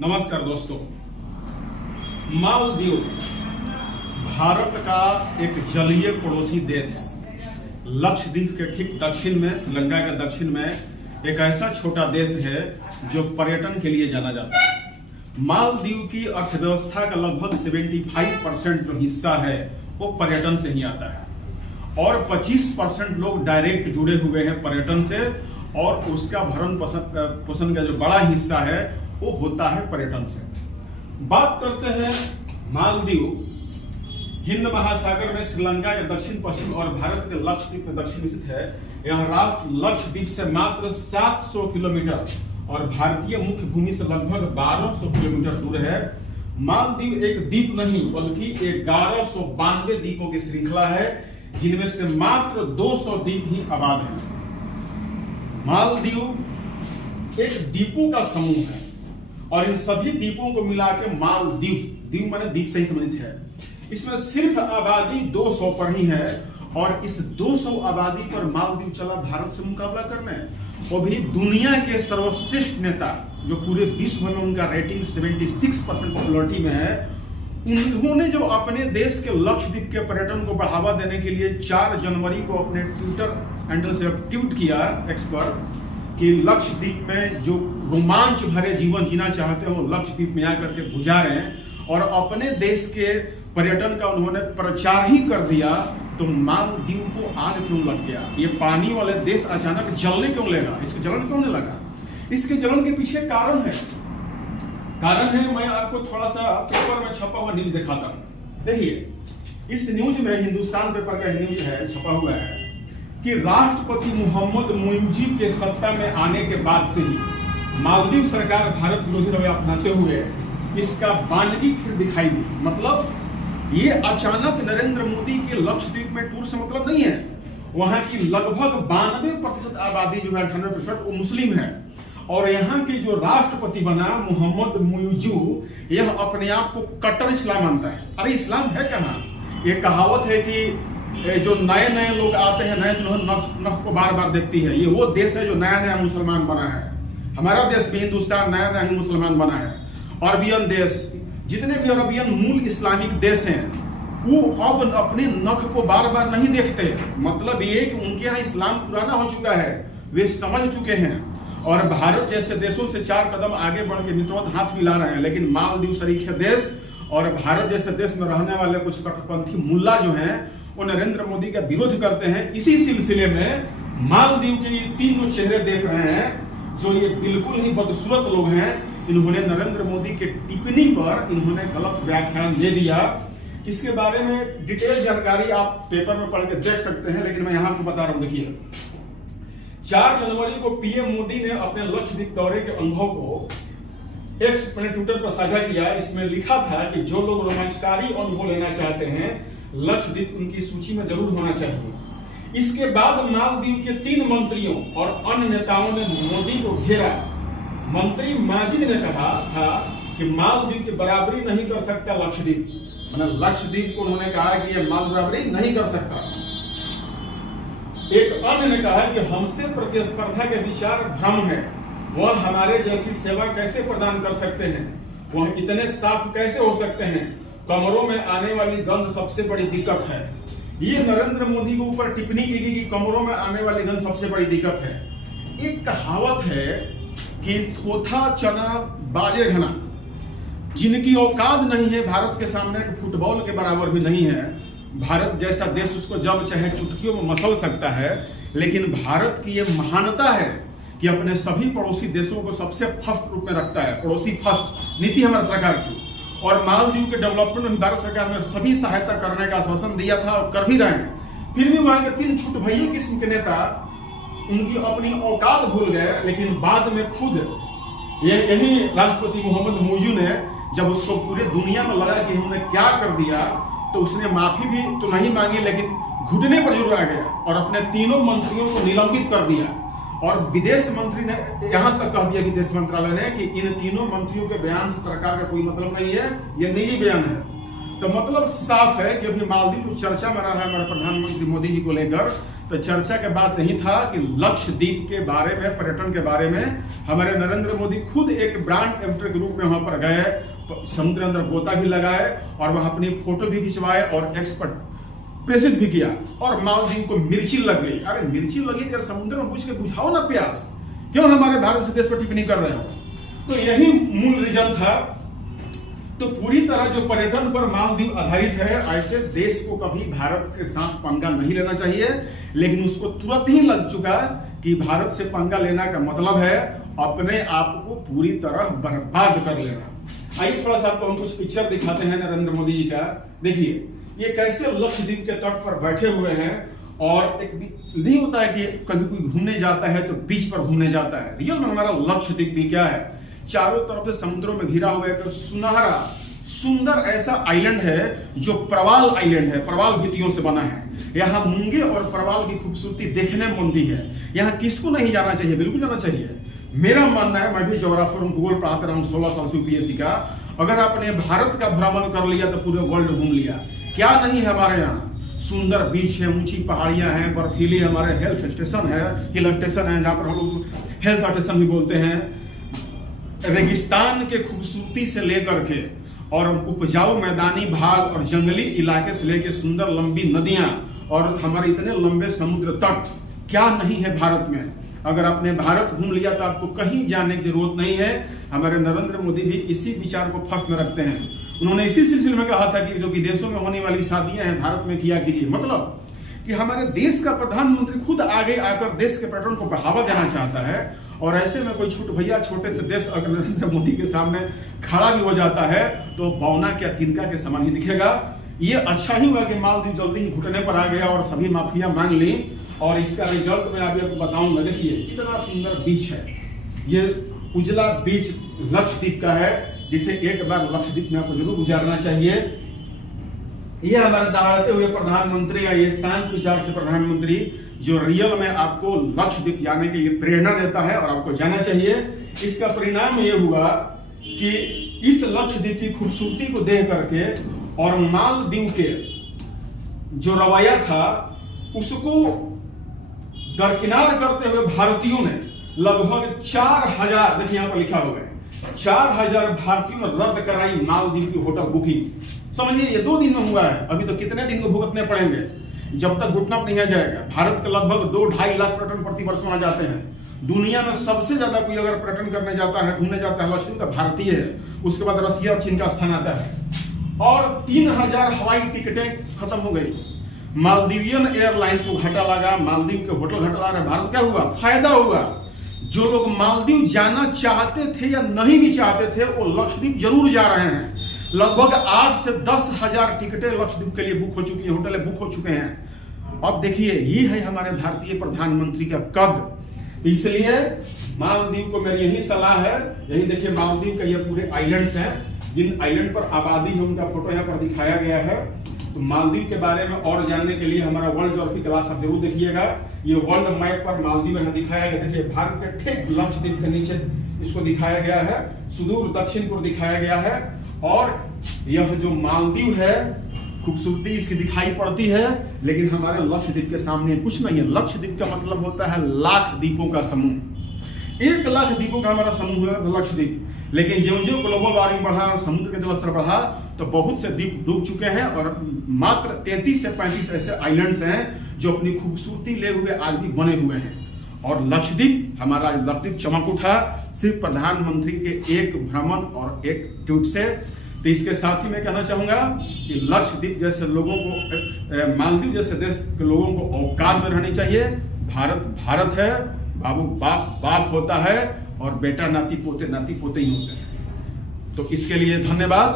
नमस्कार दोस्तों। मालदीव भारत का एक जलीय पड़ोसी देश, लक्षद्वीप के ठीक दक्षिण में, श्रीलंका के दक्षिण में एक ऐसा छोटा देश है जो पर्यटन के लिए जाना जाता है। मालदीव की अर्थव्यवस्था का लगभग 75% जो हिस्सा है वो पर्यटन से ही आता है और 25% लोग डायरेक्ट जुड़े हुए हैं पर्यटन से, और उसका भरण पोषण का जो बड़ा हिस्सा है वो होता है पर्यटन से। बात करते हैं मालदीव हिंद महासागर में श्रीलंका के दक्षिण पश्चिम और भारत के लक्षद्वीप के दक्षिण स्थित है। यह राष्ट्र लक्षद्वीप से मात्र 700 किलोमीटर और भारतीय मुख्य भूमि से लगभग 1200 किलोमीटर दूर है। मालदीव एक द्वीप नहीं बल्कि 1192 द्वीपों की श्रृंखला है, जिनमें से मात्र 200 द्वीप ही आबाद हैं। मालदीव एक द्वीपों का समूह है और इन सभी द्वीपों को मिला के मालदीव, द्वीप माने द्वीप से ही संबंधित है। इसमें सिर्फ आबादी 200 पर ही है और इस 200 आबादी पर मालदीव चला भारत से मुकाबला करने। वो भी दुनिया के सर्वश्रेष्ठ नेता जो पूरे विश्व में उनका रेटिंग 76% पॉपुलरिटी में है, उन्होंने जो अपने देश के लक्षद्वीप के पर्यटन को बढ़ावा देने के लिए 4 जनवरी को अपने ट्विटर हैंडल से ट्वीट किया एक्सपर्ट कि लक्षद्वीप में जो रोमांच भरे जीवन जीना चाहते हो लक्षद्वीप में आकर के गुजारें, और अपने देश के पर्यटन का उन्होंने प्रचार ही कर दिया। तो मालदीव को आग क्यों लग गया? ये पानी वाले देश अचानक जलने क्यों लगा? इसको जलन क्यों नहीं लगा? इसके जलन के पीछे कारण है मैं आपको थोड़ा सा पेपर में छपा हुआ न्यूज दिखाता हूं। देखिए, इस न्यूज में हिंदुस्तान पेपर का न्यूज है, छपा हुआ है कि राष्ट्रपति मोहम्मद मुइज़ी के सत्ता में आने के बाद से ही मालदीव सरकार भारत विरोधी रवैया अपनाते हुए इसका बानगी फिर दिखाई दी। मतलब ये अचानक नरेंद्र मोदी के लक्षद्वीप में टूर से मतलब नहीं है। वहां की लगभग 92% आबादी जो है 98% वो मुस्लिम है, और यहाँ के जो राष्ट्रपति बना मोहम्मद मुइज़ी, यह अपने आप को कट्टर इस्लाम मानता है। अरे इस्लाम है कहाँ? ये कहावत है कि जो नए नए लोग आते हैं नए नख को बार बार देखती है। ये वो देश है जो नया नया मुसलमान बना है। हमारा देश भी हिंदुस्तान नया नया ही मुसलमान बना है। अरबियन देश, जितने भी अरबियन मूल इस्लामिक देश हैं, वो अब अपने नख को बार बार नहीं देखते। मतलब ये कि उनके यहाँ इस्लाम पुराना हो चुका है, वे समझ चुके हैं और भारत जैसे देशों से 4 कदम आगे बढ़ के मित्रवत हाथ मिला रहे हैं। लेकिन मालदीव शरीक देश और भारत जैसे देश में रहने वाले कुछ कट्टरपंथी मुल्ला जो हैं वो नरेंद्र मोदी का विरोध करते हैं। इसी सिलसिले में मालदीव के ये 3 जो चेहरे देख रहे हैं, जो ये बिल्कुल ही बदसूरत लोग हैं, इन्होंने नरेंद्र मोदी के टिप्पणी पर इन्होंने गलत व्याख्यान दे दिया। इसके बारे में डिटेल जानकारी आप पेपर में पढ़ के देख सकते हैं, लेकिन मैं यहाँ आपको बता रहा हूँ। देखिए, 4 जनवरी को पीएम मोदी ने अपने लक्षद्वीप दौरे के अनुभव को एक्स पर ट्विटर पर साझा किया। इसमें लिखा था कि जो लोग रोमांचकारी अनुभव लेना चाहते हैं, लक्षद्वीप उनकी सूची में जरूर होना चाहिए। इसके बाद मालदीव के 3 मंत्रियों और अन्य नेताओं ने मोदी को घेरा। मंत्री माजिद ने कहा था कि मालदीव की बराबरी नहीं कर सकता लक्षद्वीप, मतलब लक्षद्वीप को उन्होंने कहा कि यह माल बराबरी नहीं कर सकता। एक अन्य ने कहा कि हमसे प्रतिस्पर्धा के विचार भ्रम है, वह हमारे जैसी सेवा कैसे प्रदान कर सकते हैं, वह इतने साफ कैसे हो सकते हैं, कमरों में आने वाली गंध सबसे बड़ी दिक्कत है। ये नरेंद्र मोदी के ऊपर टिप्पणी की गई कि कमरों में आने वाली गंध सबसे बड़ी दिक्कत है। एक कहावत है कि थोथा चना बाजे घना, जिनकी औकात नहीं है भारत के सामने फुटबॉल के बराबर भी नहीं है। भारत जैसा देश उसको जब चाहे चुटकियों में मसल सकता है, लेकिन भारत की यह महानता है कि अपने सभी पड़ोसी देशों को सबसे फर्स्ट रूप में रखता है। पड़ोसी फर्स्ट नीति हमारी सरकार की, और मालदीव के डेवलपमेंट में भारत सरकार ने सभी सहायता करने का आश्वासन दिया था और कर भी रहे हैं। फिर भी वहां के 3 छुट भैये किस्म के नेता उनकी अपनी औकात भूल गए। लेकिन बाद में खुद यही राष्ट्रपति मोहम्मद मुइज़ी ने जब उसको पूरे दुनिया में लगा कि हमने क्या कर दिया, तो उसने माफी भी तो नहीं मांगी, लेकिन घुटने पर जरूर आ गया और अपने 3 मंत्रियों को निलंबित कर दिया। और विदेश मंत्री ने यहां तक कह दिया, विदेश मंत्रालय ने, कि इन 3 मंत्रियों के बयान से सरकार का कोई मतलब नहीं है, ये निजी बयान है। तो मतलब साफ है कि अभी मालदीव चर्चा में रहा है हमारे प्रधानमंत्री मोदी जी को लेकर तो चर्चा के बात यही था कि लक्षद्वीप के बारे में, पर्यटन के बारे में हमारे नरेंद्र मोदी खुद एक ब्रांड एम्बेसडर के रूप में वहां पर गए, समुद्र अंदर गोता भी लगाए और वहां अपनी फोटो भी खिंचवाए और एक्सपर्ट प्रेषित भी किया। और मालदीव को मिर्ची लग गई। अरे मिर्ची लगी तो समुद्र में घुस के बुझाओ ना प्यास, क्यों हमारे भारत से देश पर टिप्पणी कर रहे हो? तो यही मूल रीजन था। तो पूरी तरह जो पर्यटन पर मालदीव आधारित है, ऐसे देश को कभी भारत के साथ पंगा नहीं लेना चाहिए, लेकिन उसको तुरंत ही लग चुका कि भारत से पंगा लेना का मतलब है अपने आप को पूरी तरह बर्बाद कर लेना। आइए थोड़ा सा आपको हम कुछ पिक्चर दिखाते हैं नरेंद्र मोदी जी का। देखिए ये कैसे लक्षद्वीप के तट पर बैठे हुए हैं, और एक नहीं होता है कि कभी कोई घूमने जाता है तो बीच पर घूमने जाता है। रियल में हमारा लक्षद्वीप भी क्या है, चारों तरफ से समुद्रों में घिरा हुआ एक सुनहरा सुंदर ऐसा आइलैंड है जो प्रवाल आइलैंड है, प्रवाल भित्तियों से बना है। यहाँ मूंगे और प्रवाल की खूबसूरती देखने में बनती है। यहाँ किसको नहीं जाना चाहिए, बिल्कुल जाना चाहिए। मेरा मानना है, मैं भी ज्योग्राफर हूँ, भूगोल पढ़ाता रहा हूँ 16 साल से यूपीएससी का। अगर आपने भारत का भ्रमण कर लिया तो पूरे वर्ल्ड घूम लिया। क्या नहीं है हमारे यहाँ, सुंदर बीच है, ऊंची पहाड़ियां हैं, बर्फीली हमारे हिल स्टेशन है जहाँ पर हम लोग हिल स्टेशन भी बोलते हैं। रेगिस्तान के खूबसूरती से लेकर के और उपजाऊ मैदानी भाग और जंगली इलाके से लेकर सुंदर लंबी नदियां और हमारे इतने लंबे समुद्र तट, क्या नहीं है भारत में। अगर आपने भारत घूम लिया तो आपको कहीं जाने की जरूरत नहीं है। हमारे नरेंद्र मोदी भी इसी विचार को फर्स्ट में रखते हैं। उन्होंने इसी सिलसिले में कहा था कि जो विदेशों में होने वाली शादियां हैं भारत में किया कीजिए। मतलब कि हमारे देश का प्रधानमंत्री खुद आगे आकर देश के पर्यटन को बढ़ावा देना चाहता है, और ऐसे में कोई छोटे से देश अगर नरेंद्र मोदी के सामने खड़ा भी हो जाता है तो बौना क्या तिनका के समान ही दिखेगा। ये अच्छा ही हुआ कि मालदीव जल्दी ही घुटने पर आ गया और सभी माफिया मान ली, और इसका रिजल्ट मैं अभी आपको बताऊंगा। देखिए कितना सुंदर बीच है, ये उजला बीच लक्षद्वीप का है, जिसे एक बार लक्षद्वीप में आपको जरूर गुजारना चाहिए। ये हमारे दहाड़ते हुए प्रधानमंत्री या ये शांत विचार से प्रधानमंत्री जो रियल में आपको लक्षद्वीप जाने के लिए प्रेरणा देता है और आपको जाना चाहिए। इसका परिणाम ये हुआ कि इस लक्षद्वीप की खूबसूरती को देख करके और मालदीव के जो रवैया था उसको दरकिनार करते हुए भारतीयों ने लगभग 4000, देखिए यहाँ पर लिखा हुआ है, 4000 भारतीयों ने रद्द कराई मालदीव की होटल बुकिंग। समझिए ये 2 दिन में हुआ है, अभी तो कितने दिन को भुगतने पड़ेंगे जब तक घुटना नहीं आ जाएगा। भारत के लगभग 2-2.5 लाख पर्यटन प्रति वर्ष वहां जाते हैं। दुनिया में सबसे ज्यादा कोई अगर पर्यटन करने जाता है, घूमने जाता है, लक्षद्वीप का भारतीय है। उसके बाद रसिया और चीन का स्थान आता है। और 3000 हवाई टिकटें खत्म हो गई। मालदीवियन एयरलाइंस को घाटा लगा, मालदीव के होटल घाटा लगा। भारत क्या हुआ, फायदा हुआ। जो लोग मालदीव जाना चाहते थे या नहीं भी चाहते थे वो लक्षद्वीप जरूर जा रहे हैं। लगभग 8 से 10 हजार टिकटें लक्षद्वीप के लिए बुक हो चुकी है, होटलें बुक हो चुके हैं। अब देखिए ये है हमारे भारतीय प्रधानमंत्री का कद। इसलिए मालदीव को मेरी यही सलाह है। यही देखिए मालदीव का ये पूरे आइलैंड्स हैं, जिन आइलैंड पर आबादी है उनका फोटो यहाँ पर दिखाया गया है। तो मालदीव के बारे में और जानने के लिए हमारा वर्ल्ड ज्योग्राफी क्लास आप जरूर देखिएगा। ये वर्ल्ड मैप पर मालदीव यहाँ दिखाया गया। देखिए भारत के ठीक लक्षद्वीप के नीचे इसको दिखाया गया है, सुदूर दक्षिण को दिखाया गया है। और यह जो मालदीव है खूबसूरती इसकी दिखाई पड़ती है, लेकिन हमारे लक्षद्वीप के सामने कुछ नहीं है। लक्षद्वीप का मतलब होता है लाख द्वीपों का समूह। 1 लाख द्वीपों का हमारा समूह है लक्षद्वीप। लेकिन ज्यों-ज्यों ग्लोबल वार्मिंग बढ़ा और समुद्र का जलस्तर बढ़ा तो बहुत से द्वीप डूब चुके हैं, और मात्र 33 से 35 ऐसे आइलैंड्स हैं जो अपनी खूबसूरती ले हुए आज भी बने हुए हैं। और लक्षद्वीप, हमारा लक्षद्वीप चमक उठा सिर्फ प्रधानमंत्री के एक भ्रमण और एक ट्वीट से। तो इसके साथ ही मैं कहना चाहूंगा कि लक्षद्वीप जैसे लोगों को, मालदीव जैसे देश के लोगों को औकात में रहनी चाहिए। भारत भारत है, बाबू बाप बाप होता है और बेटा नाती पोते ही होते हैं। तो इसके लिए धन्यवाद।